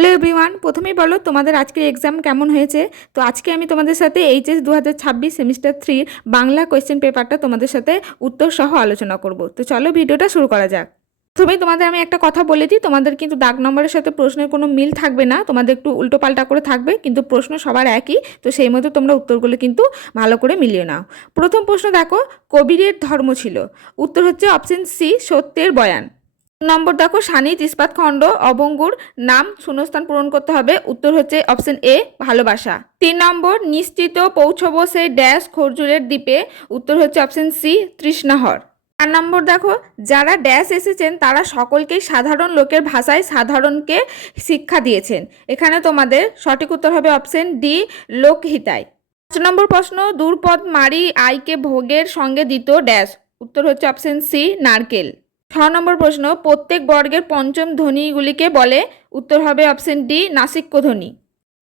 Hello everyone, প্রথমেই বলো তোমাদের আজকের এক্সাম কেমন হয়েছে। তো আজকে আমি তোমাদের সাথে এইচএস 2026 সেমিস্টার 3 বাংলা কোয়েশ্চেন পেপারটা তোমাদের সাথে উত্তর সহ আলোচনা করব। তো চলো ভিডিওটা শুরু করা যাক। প্রথমেই তোমাদের আমি একটা কথা বলে দিই, তোমাদের কিন্তু দাগ নম্বরের সাথে প্রশ্নের কোনো মিল থাকবে না, তোমাদের একটু উল্টোপাল্টা করে থাকবে, কিন্তু প্রশ্ন সবার একই। তো সেই মতো তোমরা উত্তরগুলো কিন্তু ভালো করে মিলিয়ে নাও। প্রথম প্রশ্ন দেখো, কবিরের ধর্ম ছিল। উত্তর হচ্ছে অপশন সি, সত্যের বয়ান। নম্বর দেখো, সানিত ইস্পাত খণ্ড অবঙ্গুর নাম শূন্যস্থান পূরণ করতে হবে। উত্তর হচ্ছে অপশন এ, ভালোবাসা। 3 নম্বর, নিশ্চিত পৌঁছব সেই ড্যাশ খরজুরের দ্বীপে। উত্তর হচ্ছে অপশন সি, তৃষ্ণাহর। 4 নম্বর দেখো, যারা ড্যাশ এসেছেন তারা সকলকেই সাধারণ লোকের ভাষায় সাধারণকে শিক্ষা দিয়েছেন। এখানে তোমাদের সঠিক উত্তর হবে অপশন ডি, লোকহিতায়। 5 নম্বর প্রশ্ন, দূরপদ মারি আইকে ভোগের সঙ্গে দিত ড্যাশ। উত্তর হচ্ছে অপশন সি, নারকেল। 6 নম্বর প্রশ্ন, প্রত্যেক বর্গের পঞ্চম ধ্বনিগুলিকে বলে। উত্তর হবে অপশন ডি, নাসিক্য ধ্বনি।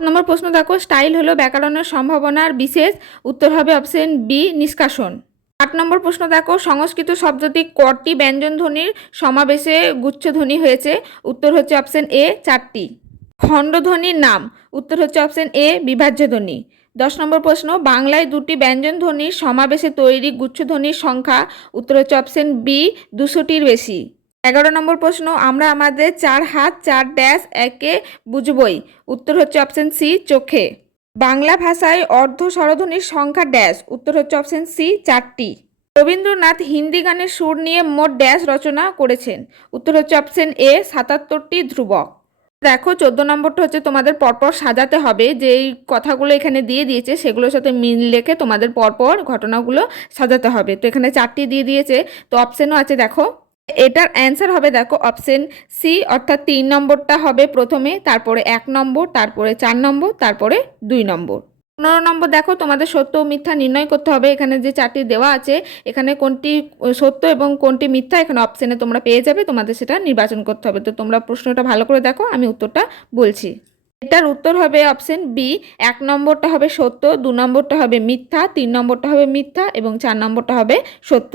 7 নম্বর প্রশ্ন দেখো, স্টাইল হলো ব্যাকরণের সম্ভাবনার বিশেষ। উত্তর হবে অপশন বি, নিষ্কাশন। 8 নম্বর প্রশ্ন দেখো, সংস্কৃত শব্দটি কটি ব্যঞ্জন ধ্বনির সমাবেশে গুচ্ছধ্বনি হয়েছে। উত্তর হচ্ছে অপশন এ, 4টি। খণ্ডধ্বনির নাম। উত্তর হচ্ছে অপশন এ, বিভাজ্য ধ্বনি। 10 নম্বর প্রশ্ন, বাংলায় দুটি ব্যঞ্জন ধ্বনির সমাবেশে তৈরি গুচ্ছধ্বনির সংখ্যা। উত্তর হচ্ছে অপশন বি, 200টির বেশি। 11 নম্বর প্রশ্ন, আমরা আমাদের 4 হাত 4 ড্যাশ একে বুঝবই। উত্তর হচ্ছে অপশন সি, চোখে। বাংলা ভাষায় অর্ধ স্বরধ্বনির সংখ্যা ড্যাশ। উত্তর হচ্ছে অপশন সি, 4টি। রবীন্দ্রনাথ হিন্দি গানের সুর নিয়ে মোট ড্যাশ রচনা করেছেন। উত্তর হচ্ছে অপশন এ, 77টি ধ্রুবক। দেখো 14 নম্বরটা হচ্ছে তোমাদের পরপর সাজাতে হবে, যেই কথাগুলো এখানে দিয়ে দিয়েছে সেগুলোর সাথে মিল রেখে তোমাদের পরপর ঘটনাগুলো সাজাতে হবে। তো এখানে 4টি দিয়ে দিয়েছে, তো অপশনও আছে দেখো। এটার অ্যান্সার হবে দেখো অপশন সি, অর্থাৎ 3 নম্বরটা হবে প্রথমে, তারপরে 1 নম্বর, তারপরে 4 নম্বর, তারপরে 2 নম্বর। 15 নম্বর দেখো, তোমাদের সত্য ও মিথ্যা নির্ণয় করতে হবে। এখানে যে 4টি দেওয়া আছে, এখানে কোনটি সত্য এবং কোনটি মিথ্যা এখানে অপশনে তোমরা পেয়ে যাবে, তোমাদের সেটা নির্বাচন করতে হবে। তো তোমরা প্রশ্নটা ভালো করে দেখো, আমি উত্তরটা বলছি। এটার উত্তর হবে অপশন বি, 1 নম্বরটা হবে সত্য, 2 নম্বরটা হবে মিথ্যা, 3 নম্বরটা হবে মিথ্যা এবং 4 নম্বরটা হবে সত্য।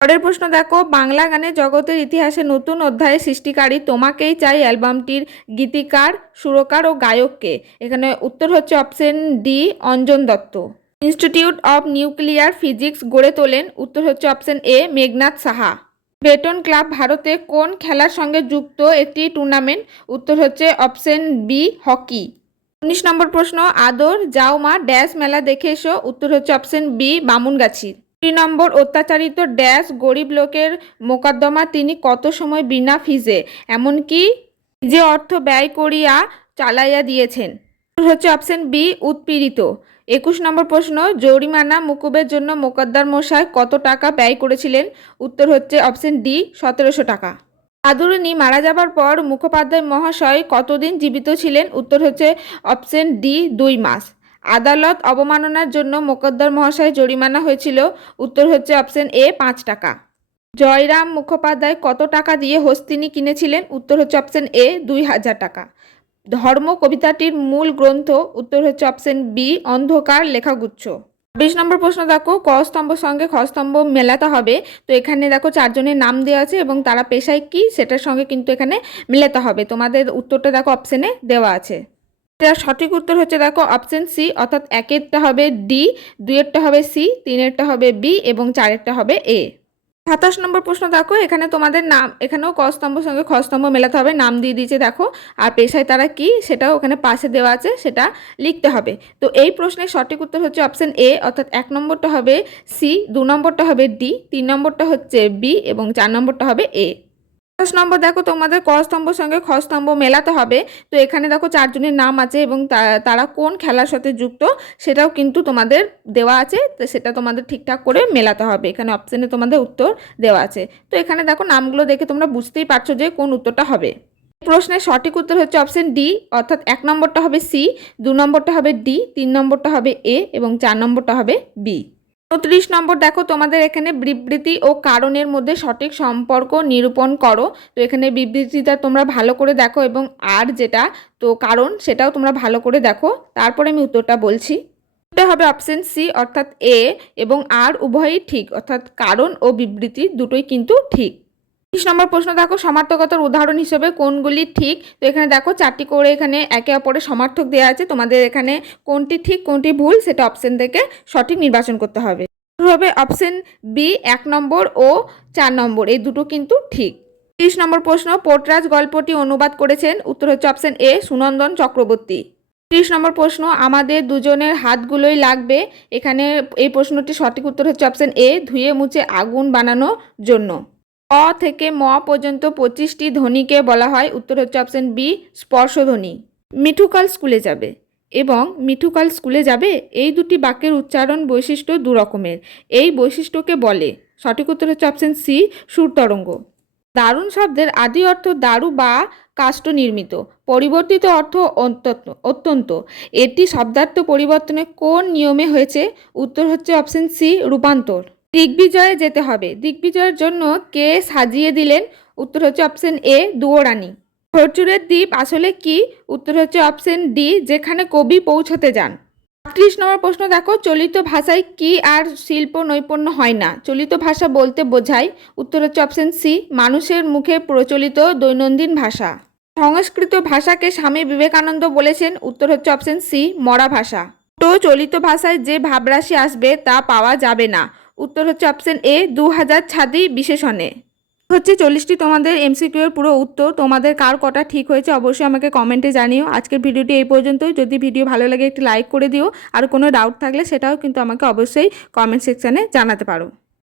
পরের প্রশ্ন দেখো, বাংলা গানের জগতের ইতিহাসে নতুন অধ্যায়ের সৃষ্টিকারী তোমাকেই চাই অ্যালবামটির গীতিকার, সুরকার ও গায়ককে। এখানে উত্তর হচ্ছে option D, Anjan Dutta. Institute of nuclear physics গড়ে তোলেন। উত্তর হচ্ছে অপশন এ, মেঘনাথ সাহা। বেটন ক্লাব ভারতে কোন খেলার সঙ্গে যুক্ত একটি টুর্নামেন্ট। উত্তর হচ্ছে অপশন বি, হকি। 19 নম্বর প্রশ্ন, আদর যাও মা ড্যাশ মেলা দেখে এসো। উত্তর হচ্ছে অপশন বি, বামুনগাছির। 2 নম্বর, অত্যাচারিত ড্যাশ গরিব লোকের মোকদ্দমা তিনি কত সময় বিনা ফিজে এমনকি যে অর্থ ব্যয় করিয়া চালাইয়া দিয়েছেন। উত্তর হচ্ছে অপশন বি, উৎপীড়িত। 21 নম্বর প্রশ্ন, জরিমানা মুকুবের জন্য মোকদ্দার মশাই কত টাকা ব্যয় করেছিলেন। উত্তর হচ্ছে অপশন ডি, 1700 টাকা। আদরিণী মারা যাবার পর মুখোপাধ্যায় মহাশয় কতদিন জীবিত ছিলেন। উত্তর হচ্ছে অপশন ডি, 2 মাস। আদালত অবমাননার জন্য মোকদ্দর মহাশয় জরিমানা হয়েছিল। উত্তর হচ্ছে অপশন এ, 5 টাকা। জয়রাম মুখোপাধ্যায় কত টাকা দিয়ে হস্তিনী কিনেছিলেন। উত্তর হচ্ছে অপশন এ, 2000 টাকা। ধর্ম কবিতাটির মূল গ্রন্থ। উত্তর হচ্ছে অপশন বি, অন্ধকার লেখাগুচ্ছ। 20 নম্বর প্রশ্ন দেখো, ক স্তম্ভ সঙ্গে খ স্তম্ভ মেলাতে হবে। তো এখানে দেখো 4 জনের নাম দেওয়া আছে এবং তারা পেশায় কি সেটার সঙ্গে কিন্তু এখানে মেলাতে হবে। তোমাদের উত্তরটা দেখো অপশনে দেওয়া আছে। এটার সঠিক উত্তর হচ্ছে দেখো অপশন সি, অর্থাৎ 1এরটা হবে ডি, 2এরটা হবে সি, 3এরটা হবে বি এবং 4এরটা হবে এ। 27 নম্বর প্রশ্ন দেখো, এখানে তোমাদের নাম, এখানেও ক স্তম্ভ সঙ্গে খ স্তম্ভ মেলাতে হবে, নাম দিয়ে দিয়েছে দেখো, আর পেশায় তারা কি সেটাও ওখানে পাশে দেওয়া আছে, সেটা লিখতে হবে। তো এই প্রশ্নের সঠিক উত্তর হচ্ছে অপশন এ, অর্থাৎ 1 নম্বরটা হবে সি, 2 নম্বরটা হবে ডি, 3 নম্বরটা হচ্ছে বি এবং 4 নম্বরটা হবে এ। 10 নম্বর দেখো, তোমাদের ক স্তম্ভ সঙ্গে খ স্তম্ভ মেলাতে হবে। তো এখানে দেখো 4 জনের নাম আছে এবং তারা কোন খেলার সাথে যুক্ত সেটাও কিন্তু তোমাদের দেওয়া আছে। তো সেটা তোমাদের ঠিকঠাক করে মেলাতে হবে, এখানে অপশনে তোমাদের উত্তর দেওয়া আছে। তো এখানে দেখো নামগুলো দেখে তোমরা বুঝতেই পারছো যে কোন উত্তরটা হবে। প্রশ্নের সঠিক উত্তর হচ্ছে অপশন ডি, অর্থাৎ 1 নম্বরটা হবে সি, 2 নম্বরটা হবে ডি, 3 নম্বরটা হবে এ এবং 4 নম্বরটা হবে বি। 29 নম্বর দেখো, তোমাদের এখানে বিবৃতি ও কারণের মধ্যে সঠিক সম্পর্ক নিরূপণ করো। তো এখানে বিবৃতিটা তোমরা ভালো করে দেখো এবং আর যেটা তো কারণ সেটাও তোমরা ভালো করে দেখো, তারপরে আমি উত্তরটা বলছি। এটা হবে অপশন সি, অর্থাৎ এ এবং আর উভয়ই ঠিক, অর্থাৎ কারণ ও বিবৃতি দুটোই কিন্তু ঠিক। 30 নম্বর প্রশ্ন দেখো, সমার্থকতার উদাহরণ হিসেবে কোনগুলি ঠিক। তো এখানে দেখো 4টি করে এখানে একে অপরের সমার্থক দেওয়া আছে, তোমাদের এখানে কোনটি ঠিক কোনটি ভুল সেটা অপশন থেকে সঠিক নির্বাচন করতে হবে। হবে অপশন বি 1 নম্বর ও 4 নম্বর, এই দুটো কিন্তু ঠিক। 30 নম্বর প্রশ্ন, পোর্টরাজ গল্পটি অনুবাদ করেছেন। উত্তর হচ্ছে অপশন এ সুনন্দন চক্রবর্তী। 30 নম্বর প্রশ্ন, আমাদের দুজনের হাতগুলোই লাগবে। এখানে এই প্রশ্নটি সঠিক উত্তর হচ্ছে অপশন এ ধুয়ে মুছে আগুন বানানোর জন্য। অ থেকে ম পর্যন্ত 25টি ধ্বনিকে বলা হয়। উত্তর হচ্ছে অপশন বি স্পর্শধ্বনি। মিঠুকাল স্কুলে যাবে এবং মিঠুকাল স্কুলে যাবে এই দুটি বাক্যের উচ্চারণ বৈশিষ্ট্য দু রকমের। এই বৈশিষ্ট্যকে বলে। সঠিক উত্তর হচ্ছে অপশন সি সুর তরঙ্গ। দারুণ শব্দের আদি অর্থ দারু বা কাষ্ঠ নির্মিত, পরিবর্তিত অর্থ অত্যন্ত। এটি শব্দার্থ পরিবর্তনে কোন নিয়মে হয়েছে? উত্তর হচ্ছে অপশন সি রূপান্তর। দিগ্বিজয়ে যেতে হবে, দিগ্বিজয়ের জন্য কে সাজিয়ে দিলেন? উত্তর হচ্ছে অপশন এ দুয়োরানী। খরচুরের দ্বীপ আসলে কি? উত্তর হচ্ছে অপশন ডি যেখানে কবি পৌঁছতে যান। ৩৮ নম্বর প্রশ্ন দেখো, চলিত ভাষায় কি আর শিল্প নৈপুণ্য হয় না? চলিত ভাষা বলতে বোঝায়। উত্তর হচ্ছে অপশন সি মানুষের মুখে প্রচলিত দৈনন্দিন ভাষা। সংস্কৃত ভাষাকে স্বামী বিবেকানন্দ বলেছেন। উত্তর হচ্ছে অপশন সি মরা ভাষা। তো চলিত ভাষায় যে ভাবরাশি আসবে তা পাওয়া যাবে না। উত্তর হচ্ছে অপশন এ 2000 ছাদি বিশেষণে। হচ্ছে 40টি তোমাদের এমসিকিউ এর পুরো উত্তর। তোমাদের কার কটা ঠিক হয়েছে অবশ্যই আমাকে কমেন্টে জানিও। আজকের ভিডিওটি এই পর্যন্তই। যদি ভিডিও ভালো লাগে একটি লাইক করে দিও, আর কোনো ডাউট থাকলে সেটাও কিন্তু আমাকে অবশ্যই কমেন্ট সেকশানে জানাতে পারো।